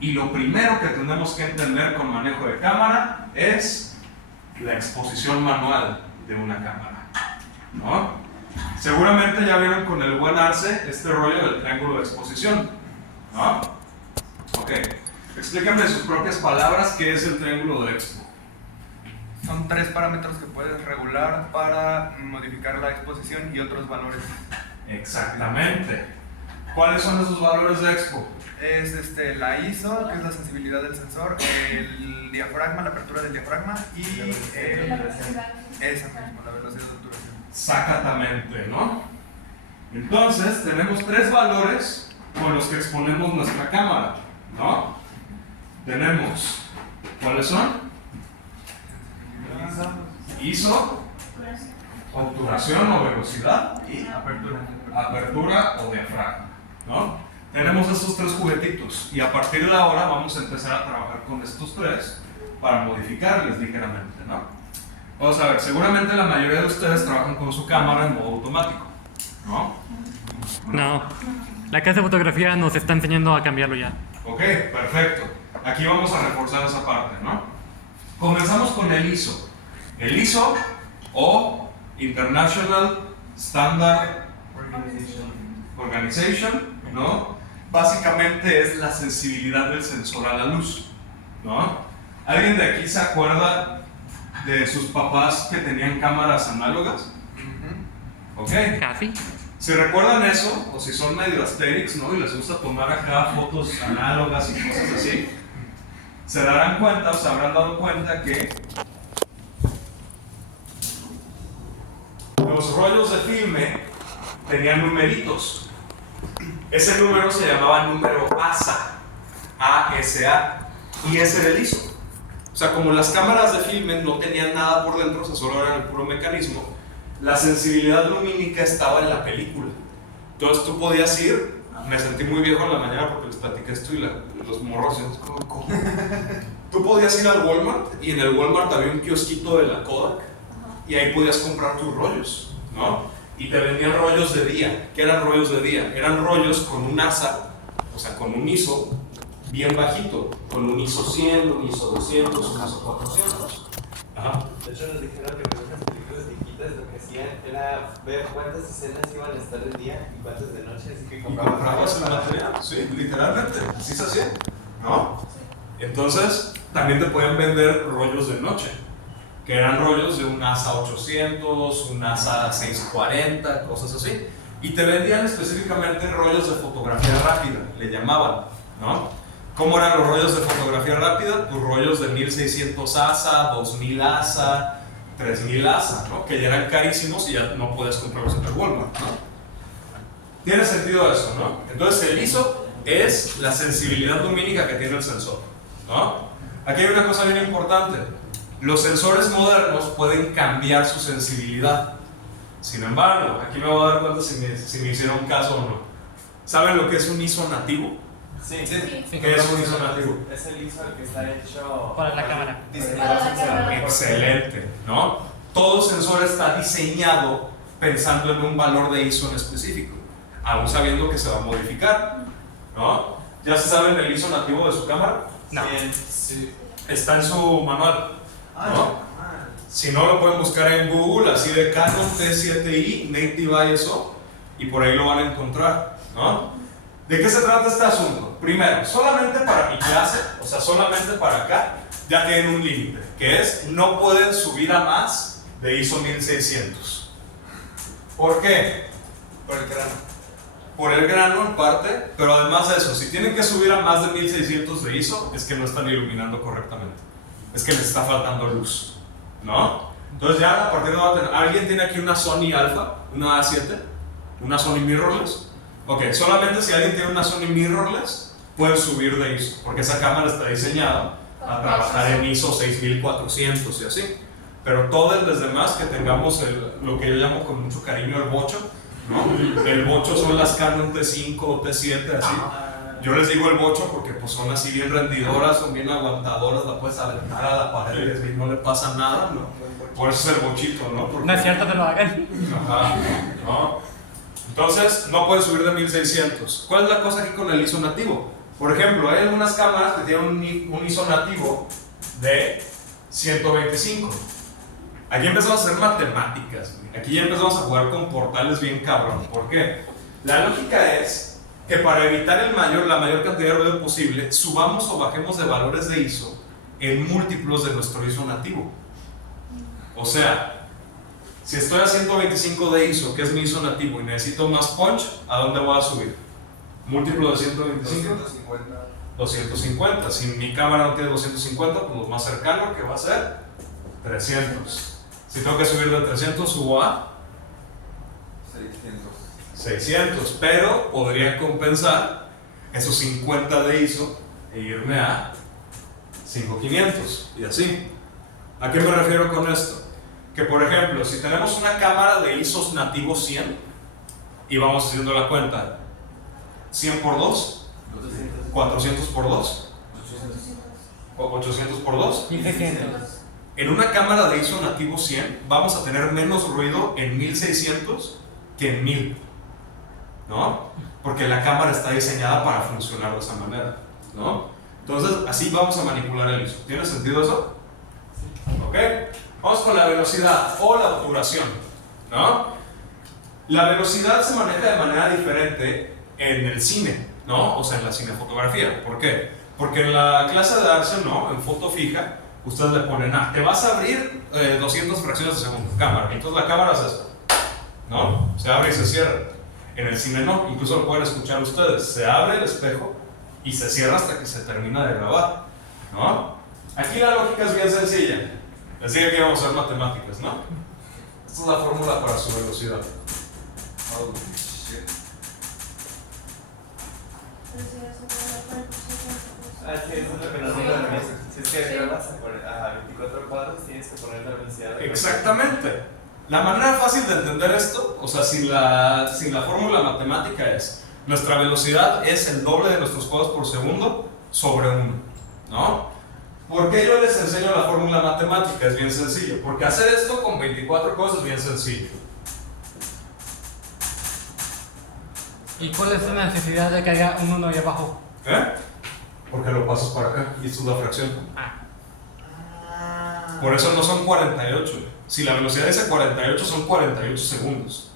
Y lo primero que tenemos que entender con manejo de cámara es la exposición manual de una cámara, ¿no? Seguramente ya vieron con el buen Arce este rollo del triángulo de exposición, ¿no? Ok, explíquenme en sus propias palabras qué es el triángulo de expo. Son 3 parámetros que puedes regular para modificar la exposición y otros valores. Exactamente. ¿Cuáles son esos valores de expo? Es la ISO, que es la sensibilidad del sensor, el diafragma, la apertura del diafragma y esa misma, la velocidad de obturación. Exactamente, ¿no? Entonces tenemos 3 valores con los que exponemos nuestra cámara, ¿no? Tenemos, ¿cuáles son? ISO, obturación o velocidad y apertura o diafragma, ¿no? Tenemos estos 3 juguetitos y a partir de ahora vamos a empezar a trabajar con estos 3 para modificarles ligeramente, ¿no? Vamos a ver, seguramente la mayoría de ustedes trabajan con su cámara en modo automático, ¿no? No, la clase de fotografía nos está enseñando a cambiarlo ya. Ok, perfecto. Aquí vamos a reforzar esa parte, ¿no? Comenzamos con el ISO. El ISO o International Standard Organization, ¿no? Básicamente es la sensibilidad del sensor a la luz, ¿no? ¿Alguien de aquí se acuerda de sus papás que tenían cámaras análogas? Ok. ¿Casi? Si recuerdan eso, o si son medio aesthetics, ¿no? Y les gusta tomar acá fotos análogas y cosas así, se darán cuenta o se habrán dado cuenta que los rollos de filme tenían numeritos. Ese número se llamaba número ASA, ASA, y ese era el ISO. O sea, como las cámaras de filme no tenían nada por dentro, o sea, solo eran el puro mecanismo, la sensibilidad lumínica estaba en la película. Entonces tú podías ir, me sentí muy viejo en la mañana porque les platiqué esto y los morros, ¿cómo? Tú podías ir al Walmart y en el Walmart había un kiosquito de la Kodak y ahí podías comprar tus rollos, ¿no? Y te vendían rollos de día. ¿Qué eran rollos de día? Eran rollos con un ASA, o sea, con un ISO bien bajito, con un ISO 100, un ISO 200, un ISO 400. Ajá. De hecho, nos dijeron que en unas películas viejitas lo que hacían era ver cuántas escenas iban a estar de día y cuántas de noche, así que ¿Y comprabas el material? Sí, literalmente, así se hacía, ¿no? Entonces, también te pueden vender rollos de noche, que eran rollos de un ASA 800, un ASA 640, cosas así. Y te vendían específicamente rollos de fotografía rápida, le llamaban, ¿no? ¿Cómo eran los rollos de fotografía rápida? Tus rollos de 1600 ASA, 2000 ASA, 3000 ASA, ¿no? Que ya eran carísimos y ya no podías comprarlos en el Walmart, ¿no? Tiene sentido eso, ¿no? Entonces el ISO es la sensibilidad lumínica que tiene el sensor, ¿no? Aquí hay una cosa bien importante. Los sensores modernos pueden cambiar su sensibilidad. Sin embargo, aquí me voy a dar cuenta si me hicieron caso o no. ¿Saben lo que es un ISO nativo? Sí. ¿Qué es un ISO nativo? Es el ISO que está hecho Para la cámara. Excelente, ¿no? Todo sensor está diseñado pensando en un valor de ISO en específico, aún sabiendo que se va a modificar, ¿no? ¿Ya se saben el ISO nativo de su cámara? No. Sí. Está en su manual, ¿no? Si no, lo pueden buscar en Google, así de Canon T7i Native ISO, y por ahí lo van a encontrar, ¿no? ¿De qué se trata este asunto? Primero, solamente para mi clase, o sea, solamente para acá, ya tienen un límite, que es no pueden subir a más de ISO 1600. ¿Por qué? Por el grano. Por el grano en parte, pero además de eso, si tienen que subir a más de 1600 de ISO, es que no están iluminando correctamente, es que les está faltando luz, ¿no? Entonces ya a partir de ahora, ¿alguien tiene aquí una Sony Alpha, una A7, una Sony Mirrorless? Ok, solamente si alguien tiene una Sony Mirrorless, pueden subir de ISO, porque esa cámara está diseñada a trabajar en ISO 6400 y así. Pero todos los demás que tengamos lo que yo llamo con mucho cariño el bocho, ¿no? El bocho son las Canon T5 o T7, así. Yo les digo el bocho porque pues, son así bien rendidoras, son bien aguantadoras, la puedes aventar a la pared y no le pasa nada, ¿no? Por eso es el bochito, ¿no? Porque, No es cierto que lo hagan. ajá, ¿no? Entonces, no puedes subir de 1600. ¿Cuál es la cosa aquí con el ISO nativo? Por ejemplo, hay algunas cámaras que tienen un ISO nativo de 125. Aquí empezamos a hacer matemáticas. Aquí ya empezamos a jugar con portales bien cabrón. ¿Por qué? La lógica es que para evitar la mayor cantidad de ruido posible, subamos o bajemos de valores de ISO en múltiplos de nuestro ISO nativo. O sea, si estoy a 125 de ISO, que es mi ISO nativo, y necesito más punch, ¿a dónde voy a subir? Múltiplo de 125. 250. 250. Si mi cámara no tiene 250, pues lo más cercano que va a ser 300. Si tengo que subir de 300, subo a 600. Pero podría compensar esos 50 de ISO e irme a 5500 y así. ¿A qué me refiero con esto? Que por ejemplo, si tenemos una cámara de ISOs nativos 100 y vamos haciendo la cuenta 100 por 2, 400 por 2, 800 por 2, 1600. en una cámara de ISO nativo 100 vamos a tener menos ruido en 1600 que en 1000, ¿no? Porque la cámara está diseñada para funcionar de esa manera, ¿no? Entonces así vamos a manipular el ISO. ¿Tiene sentido eso? ¿Ok? Vamos con la velocidad o la obturación, ¿no? La velocidad se maneja de manera diferente en el cine, ¿no? O sea, en la cinefotografía. ¿Por qué? Porque en la clase de darse, ¿no? En foto fija, ustedes le ponen, te vas a abrir 200 fracciones de segundo, cámara. Entonces la cámara es esto, ¿no? Se abre y se cierra. En el cine no, incluso lo pueden escuchar ustedes. Se abre el espejo y se cierra hasta que se termina de grabar, ¿no? Aquí la lógica es bien sencilla. Les dije que íbamos a hacer matemáticas, ¿no? Esta es la fórmula para su velocidad. Oh, shit. Ah, sí, eso es lo que nos dijo. Si es que grabas a 24 cuadros, tienes que poner la velocidad. Exactamente. La manera fácil de entender esto, o sea, sin la fórmula matemática es, nuestra velocidad es el doble de nuestros cuadros por segundo sobre 1, ¿no? ¿Por qué yo les enseño la fórmula matemática? Es bien sencillo. Porque hacer esto con 24 cosas es bien sencillo. ¿Y cuál es la necesidad de que haya un 1 ahí abajo? ¿Eh? Porque lo pasas para acá y esto es la fracción. Por eso no son 48. Si la velocidad dice 48, son 48 segundos.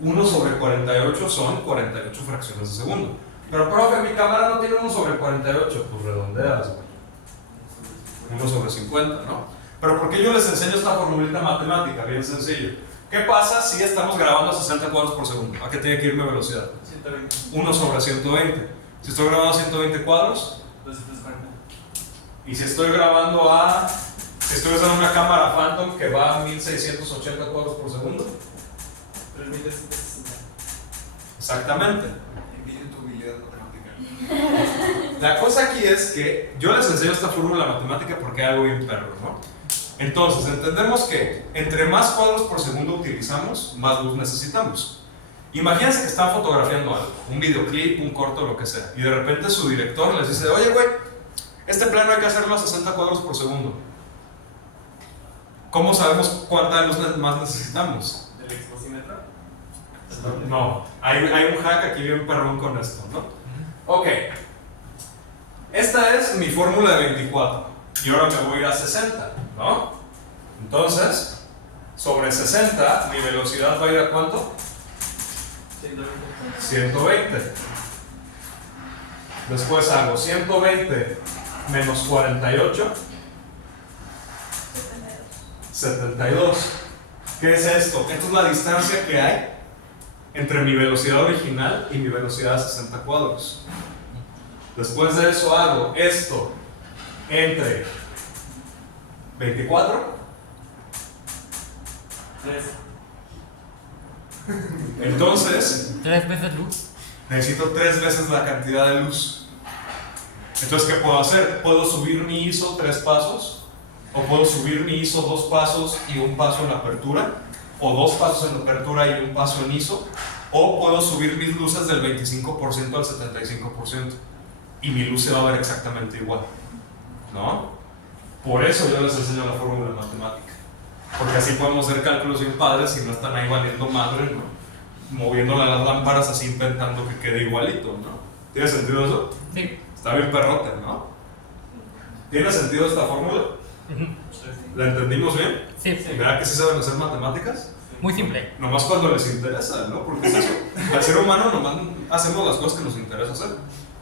1 sobre 48 son 48 fracciones de segundo. Pero, profe, mi cámara no tiene 1 sobre 48. Pues redondeas, güey. 1 sobre 50, ¿no? Pero ¿por qué yo les enseño esta formulita matemática? Bien sencillo. ¿Qué pasa si estamos grabando a 60 cuadros por segundo? ¿A qué tiene que ir mi velocidad? 120. 1 sobre 120. Si estoy grabando a 120 cuadros, 240. y si estoy grabando si estoy usando una cámara Phantom que va a 1680 cuadros por segundo. 3260. Exactamente. Envíen tu habilidad matemática. La cosa aquí es que yo les enseño esta fórmula matemática porque hay algo bien perro, ¿no? Entonces, entendemos que entre más cuadros por segundo utilizamos, más luz necesitamos. Imagínense que están fotografiando algo, un videoclip, un corto, lo que sea, y de repente su director les dice, oye, güey, este plano hay que hacerlo a 60 cuadros por segundo. ¿Cómo sabemos cuánta luz más necesitamos? ¿Del exposímetro? No, hay un hack aquí bien perrón con esto, ¿no? Ok, esta es mi fórmula de 24 y ahora me voy a ir a 60, ¿no? Entonces, sobre 60, mi velocidad va a ir a ¿cuánto? 120. Después hago 120 menos 48, 72. ¿Qué es esto? Esto es la distancia que hay entre mi velocidad original y mi velocidad a 60 cuadros. Después de eso hago esto entre 24. 3. Entonces, 3 veces luz. necesito 3 veces la cantidad de luz. Entonces, ¿qué puedo hacer? Puedo subir mi ISO 3 pasos, o puedo subir mi ISO 2 pasos y 1 paso en apertura, o 2 pasos en apertura y 1 paso en ISO, o puedo subir mis luces del 25% al 75%, y mi luz se va a ver exactamente igual, ¿no? Por eso yo les enseño la fórmula matemática, porque así podemos hacer cálculos bien padres y no están ahí valiendo madre, ¿no? Moviéndole a las lámparas así inventando que quede igualito, ¿no? ¿Tiene sentido eso? Sí. Está bien perrote, ¿no? ¿Tiene sentido esta fórmula? ¿La entendimos bien? Sí. ¿Verdad que sí saben hacer matemáticas? Muy simple. Nomás cuando les interesa, ¿no? Porque es eso. Al ser humano nomás hacemos las cosas que nos interesa hacer,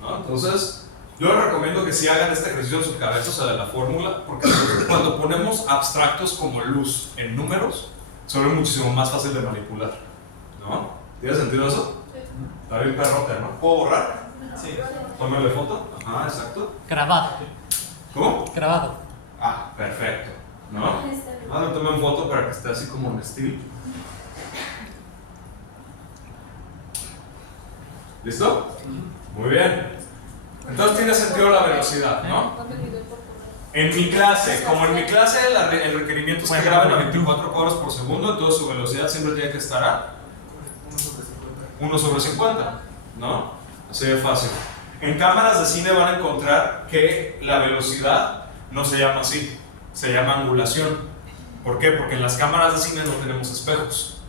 ¿no? Entonces, yo les recomiendo que sí hagan este ejercicio en su cabeza, o sea, de la fórmula, porque cuando ponemos abstractos como luz en números, se vuelve muchísimo más fácil de manipular, ¿no? ¿Tiene sentido eso? Está bien perrote, ¿no? ¿Puedo borrar? Sí. Tómale foto. Ajá, exacto. Grabado. ¿Cómo? Grabado. Ah, perfecto, ¿no? Ahora tomen foto para que esté así como en estilo. ¿Listo? Muy bien. Entonces tiene sentido la velocidad, ¿no? En mi clase, como en mi clase el requerimiento es que graben a 24 cuadros por segundo, entonces su velocidad siempre tiene que estar a 1 sobre 50, ¿no? Así de fácil. En cámaras de cine van a encontrar que la velocidad no se llama así, se llama angulación. ¿Por qué? Porque en las cámaras de cine no tenemos espejos.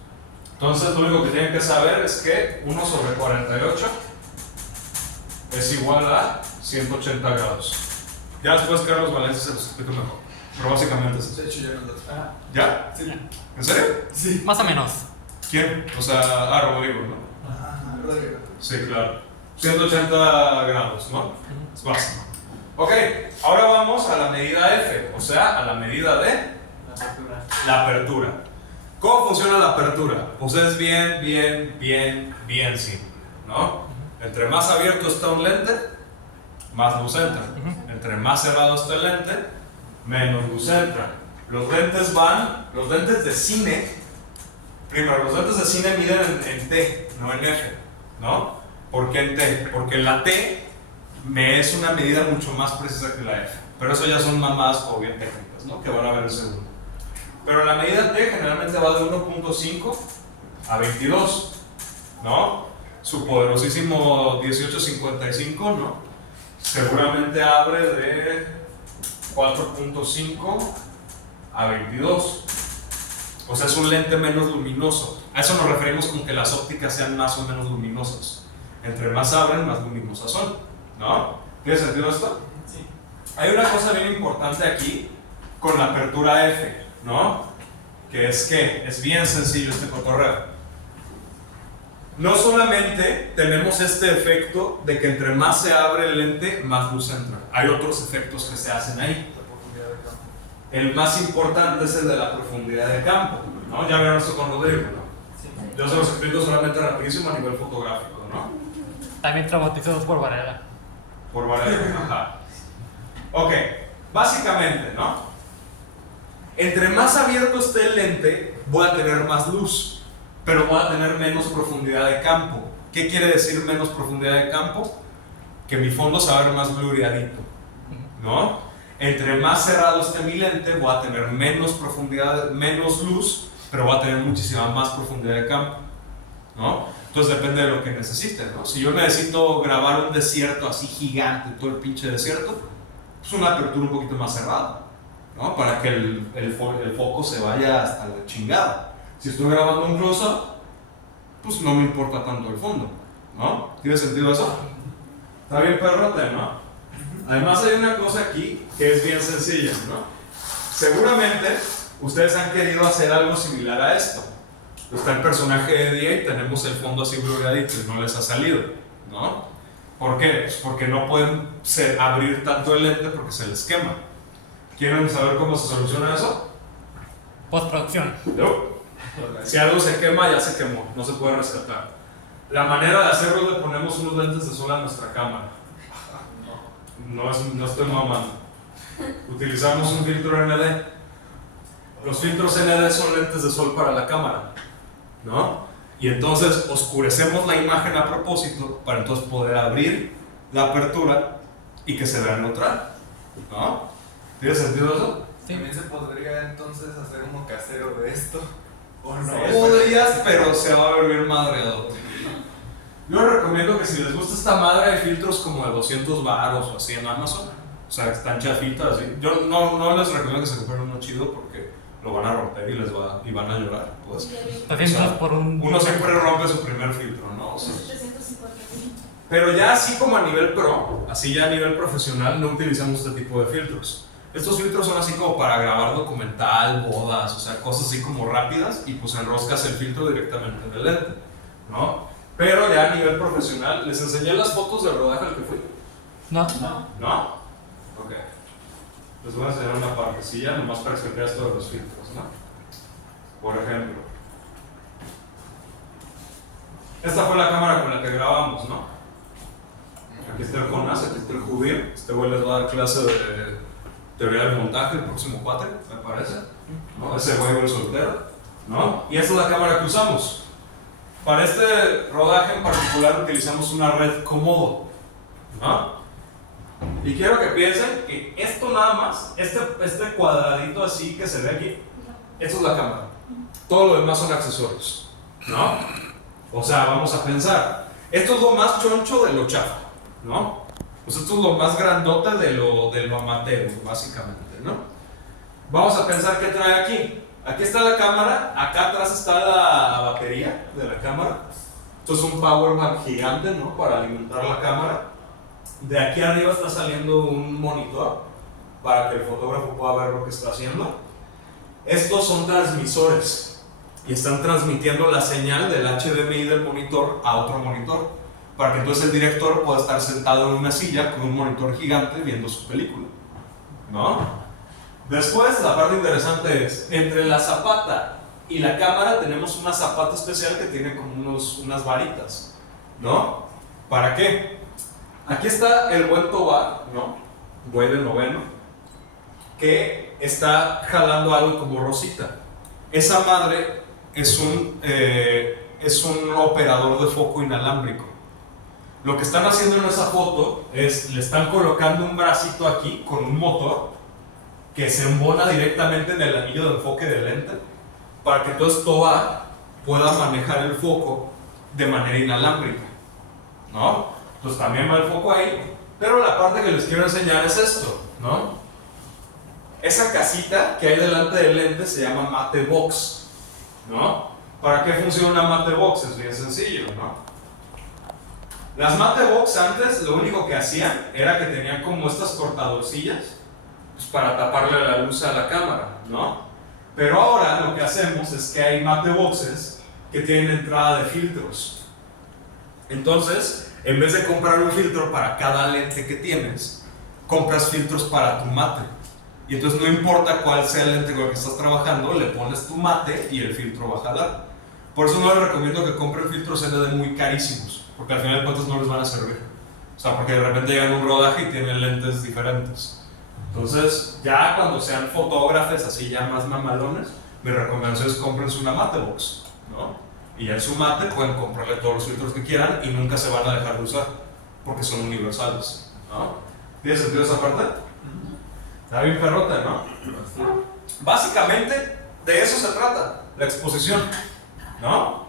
Entonces lo único que tienen que saber es que 1 sobre 48 es igual a 180 grados. Ya después Carlos Valencia se los explica mejor. Pero básicamente es eso. De hecho, ya nos lo ¿Ya? Sí. ¿En serio? Sí. Más o menos. ¿Quién? O sea, Rodrigo, ¿no? Ajá, Rodrigo. Sí, claro. 180 grados, ¿no? Es básico. Ok, ahora vamos a la medida F, o sea, a la medida de La apertura. la apertura. ¿Cómo funciona la apertura? Pues es bien simple, ¿no? Entre más abierto está un lente, más luz entra. Entre más cerrado está el lente, menos luz entra. Los lentes de cine, primero, los lentes de cine miden en T, no en F, ¿no? ¿Por qué en T? Porque la T me es una medida mucho más precisa que la F. Pero eso ya son mamadas o bien técnicas, ¿no? Que van a ver en segundo. Pero la medida T generalmente va de 1.5 a 22, ¿no? Su poderosísimo 1855, ¿no? Seguramente abre de 4.5 a 22. O sea, es un lente menos luminoso. A eso nos referimos con que las ópticas sean más o menos luminosas. Entre más abren, más luminosas son, ¿no? ¿Tiene sentido esto? Sí. Hay una cosa bien importante aquí con la apertura F, ¿no? Que es bien sencillo este cotorreo. No solamente tenemos este efecto de que entre más se abre el lente, más luz entra. Hay otros efectos que se hacen ahí. El más importante es el de la profundidad de campo, ¿no? Ya vieron esto con Rodrigo, ¿no? Sí. Yo se los explico solamente rapidísimo a nivel fotográfico, ¿no? También traumatizados por Varela. Por Varela, ajá. Ok, básicamente, ¿no? Entre más abierto esté el lente, voy a tener más luz, pero voy a tener menos profundidad de campo. ¿Qué quiere decir menos profundidad de campo? Que mi fondo se va a ver más blureadito, ¿no? Entre más cerrado esté mi lente, voy a tener menos profundidad, menos luz, pero voy a tener muchísima más profundidad de campo, ¿no? Entonces depende de lo que necesite, ¿no? Si yo necesito grabar un desierto así gigante, todo el pinche desierto, pues una apertura un poquito más cerrada, ¿no? Para que el foco se vaya hasta la chingada. Si estoy grabando un close-up, pues no me importa tanto el fondo, ¿no? ¿Tiene sentido eso? Está bien perrote, ¿no? Además hay una cosa aquí que es bien sencilla, ¿no? Seguramente ustedes han querido hacer algo similar a esto. Está el personaje de día y tenemos el fondo así blureadito y no les ha salido, ¿no? ¿Por qué? Pues porque no pueden abrir tanto el lente porque se les quema. ¿Quieren saber cómo se soluciona eso? Postproducción. No. Si algo se quema, ya se quemó, no se puede rescatar. La manera de hacerlo es le ponemos unos lentes de sol a nuestra cámara. No estoy mamando. Utilizamos un filtro ND. Los filtros ND son lentes de sol para la cámara, ¿no? Y entonces oscurecemos la imagen a propósito para entonces poder abrir la apertura y que se vea neutral, ¿no? ¿Tiene sentido eso? Sí. También se podría entonces hacer uno casero de esto. ¿O no? Podrías, pero se va a volver madreado. Yo les recomiendo que si les gusta esta madre, hay filtros como de 200 baros o así en Amazon. O sea, que están chafitas, así. Yo no les recomiendo que se compren uno chido porque lo van a romper y van a llorar, pues. 300 por un... Uno siempre rompe su primer filtro, ¿no? O sea, 750. Pero ya así como a nivel pro, así ya a nivel profesional, no utilizamos este tipo de filtros. Estos filtros son así como para grabar documental, bodas, o sea, cosas así como rápidas y pues enroscas el filtro directamente en el lente, ¿no? Pero ya a nivel profesional, ¿les enseñé las fotos del rodaje al que fui? No. ¿No? Ok. Les voy a enseñar una partecilla nomás para explicar esto de los filtros, ¿no? Por ejemplo, esta fue la cámara con la que grabamos, ¿no? Aquí está el Jonás, aquí está el judío. Este güey les va a dar clase de teoría del montaje el próximo 4, me parece, ¿no? Ese güey el soltero, ¿no? Y esta es la cámara que usamos. Para este rodaje en particular utilizamos una red Komodo, ¿no? Y quiero que piensen que esto nada más, este cuadradito así que se ve aquí, esto es la cámara. Todo lo demás son accesorios, ¿no? O sea, vamos a pensar, esto es lo más choncho de lo chafa, ¿no? Pues esto es lo más grandote de lo amateur, básicamente, ¿no? Vamos a pensar qué trae aquí. Aquí está la cámara, acá atrás está la batería de la cámara. Esto es un power bank gigante, ¿no? Para alimentar la cámara. De aquí arriba está saliendo un monitor para que el fotógrafo pueda ver lo que está haciendo. Estos son transmisores y están transmitiendo la señal del HDMI del monitor a otro monitor, para que entonces el director pueda estar sentado en una silla con un monitor gigante viendo su película, ¿no? Después, la parte interesante es, entre la zapata y la cámara tenemos una zapata especial que tiene como unas varitas, ¿no? ¿Para qué? Aquí está el buen Tobar, ¿no? Güey de noveno, que está jalando algo como rosita. Esa madre es un operador de foco inalámbrico. Lo que están haciendo en esa foto es, le están colocando un bracito aquí con un motor que se embona directamente en el anillo de enfoque del lente para que entonces Tobar pueda manejar el foco de manera inalámbrica, ¿no? Entonces también va el foco ahí, pero la parte que les quiero enseñar es esto, ¿no? Esa casita que hay delante del lente se llama mate box, ¿no? ¿Para qué funciona una mate box? Es bien sencillo, ¿no? Las mate box antes lo único que hacían era que tenían como estas cortadorcillas pues, para taparle la luz a la cámara, ¿no? Pero ahora lo que hacemos es que hay mate boxes que tienen entrada de filtros. Entonces, en vez de comprar un filtro para cada lente que tienes, compras filtros para tu mate. Y entonces no importa cuál sea el lente con el que estás trabajando, le pones tu mate y el filtro va a jalar. Por eso no les recomiendo que compren filtros ND muy carísimos, porque al final de cuentas no les van a servir. O sea, porque de repente llegan a un rodaje y tienen lentes diferentes. Entonces, ya cuando sean fotógrafos así ya más mamalones, mi recomendación es cómprense una mate box, ¿no? Y ya en su mate pueden comprarle todos los filtros que quieran y nunca se van a dejar de usar, porque son universales, ¿no? ¿Tiene sentido esa parte? Está bien perrota, ¿no? Básicamente, de eso se trata, la exposición, ¿no?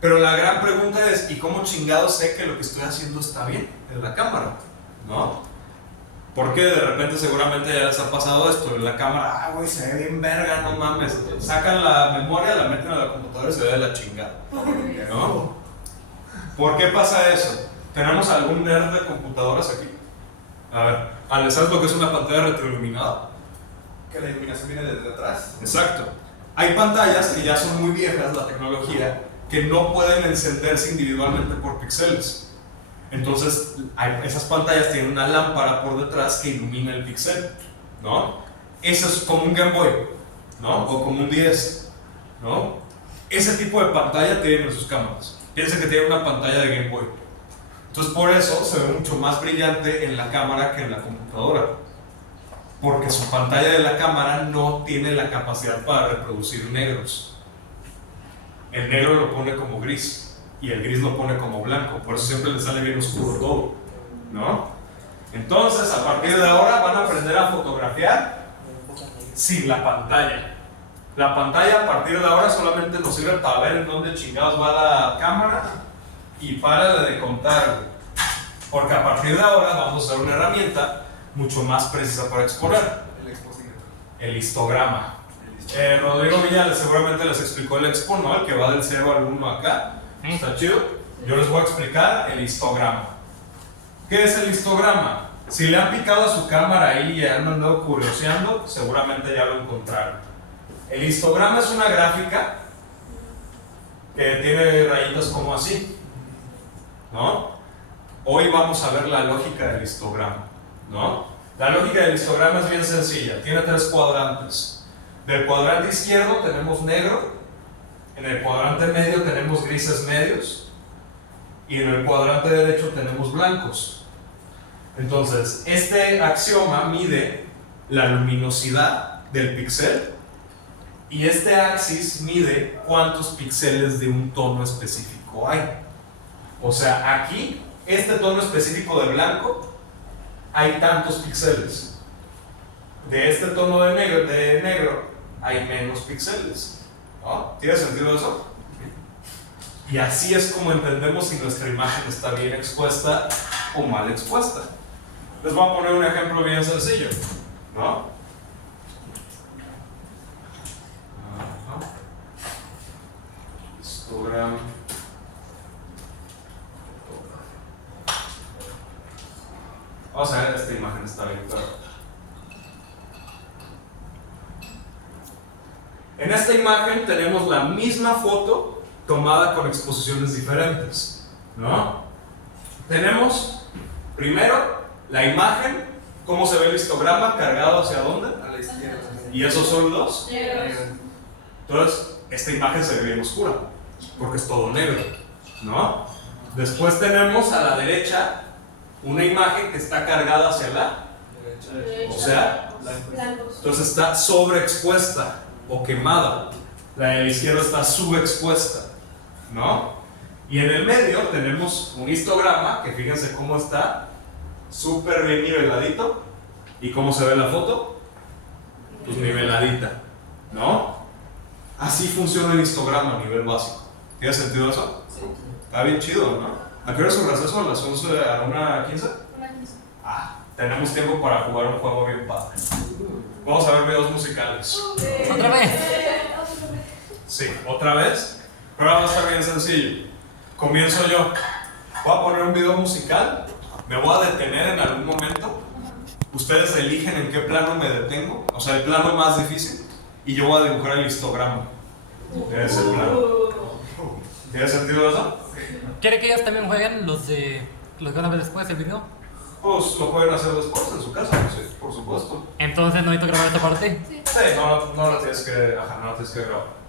Pero la gran pregunta es, ¿y cómo chingados sé que lo que estoy haciendo está bien en la cámara? ¿No? Porque de repente seguramente ya les ha pasado esto, en la cámara, güey, se ve bien verga, no mames. Sacan la memoria, la meten a la computadora y se ve de la chingada, ¿no? ¿Por qué pasa eso? ¿Tenemos algún nerd de computadoras aquí? A ver, ¿les sabes lo que es una pantalla retroiluminada? Que la iluminación viene desde atrás. Exacto. Hay pantallas que ya son muy viejas, la tecnología, que no pueden encenderse individualmente por píxeles. Entonces, esas pantallas tienen una lámpara por detrás que ilumina el píxel, ¿no? Eso es como un Game Boy, ¿no? O como un 10, ¿no? Ese tipo de pantalla tienen en sus cámaras. Piensen que tienen una pantalla de Game Boy. Entonces, por eso se ve mucho más brillante en la cámara que en la computadora. Porque su pantalla de la cámara no tiene la capacidad para reproducir negros. El negro lo pone como gris y el gris lo pone como blanco, por eso siempre le sale bien oscuro todo, ¿no? Entonces, a partir de ahora van a aprender a fotografiar sin la pantalla. La pantalla a partir de ahora solamente nos sirve para ver en dónde chingados va la cámara y para de contar, porque a partir de ahora vamos a usar una herramienta mucho más precisa para exponer. El exposímetro. El histograma. Rodrigo Villales seguramente les explicó el expo, ¿no? El que va del 0 al 1 acá. Está chido. Yo les voy a explicar el histograma. ¿Qué es el histograma? Si le han picado a su cámara ahí y han andado curioseando, seguramente ya lo encontraron. El histograma es una gráfica que tiene rayitas como así, ¿no? Hoy vamos a ver la lógica del histograma, ¿no? La lógica del histograma es bien sencilla, tiene 3 cuadrantes. Del cuadrante izquierdo tenemos negro, en el cuadrante medio tenemos grises medios y en el cuadrante derecho tenemos blancos. Entonces, este axioma mide la luminosidad del píxel y este axis mide cuántos píxeles de un tono específico hay. O sea, aquí, este tono específico de blanco, hay tantos píxeles. De este tono de negro hay menos píxeles, ¿no? ¿Tiene sentido eso? Y así es como entendemos si nuestra imagen está bien expuesta o mal expuesta. Les voy a poner un ejemplo bien sencillo, ¿no? Histogram. Vamos a ver, esta imagen está bien clara. En esta imagen tenemos la misma foto tomada con exposiciones diferentes, ¿no? Tenemos primero la imagen, cómo se ve el histograma cargado hacia dónde, A la izquierda. y esos son los. Negros. Entonces, esta imagen se ve bien oscura, porque es todo negro, ¿no? Después tenemos a la derecha una imagen que está cargada hacia la, o sea, blancos. entonces está sobreexpuesta o quemada. La de la izquierda está subexpuesta, ¿no? Y en el medio tenemos un histograma que fíjense cómo está súper bien niveladito. ¿Y cómo se ve la foto? Pues niveladita, ¿no? Así funciona el histograma a nivel básico. ¿Tiene sentido eso? Sí. Está bien chido, ¿no? ¿A qué hora es su receso? ¿A las 11 a la 1:15? Ah, tenemos tiempo para jugar un juego bien padre. Vamos a ver videos musicales. ¿Otra vez? Sí, otra vez. Pero ahora va a estar bien sencillo. Comienzo yo. Voy a poner un video musical. Me voy a detener en algún momento. Ustedes eligen en qué plano me detengo. O sea, el plano más difícil. Y yo voy a dibujar el histograma de ese plano. ¿Tiene sentido eso? ¿Quiere que ellos también jueguen los que van a ver después el video? Pues lo pueden hacer después en su casa, sí, por supuesto. Entonces no necesito grabar esta parte. Sí, no la tienes que grabar.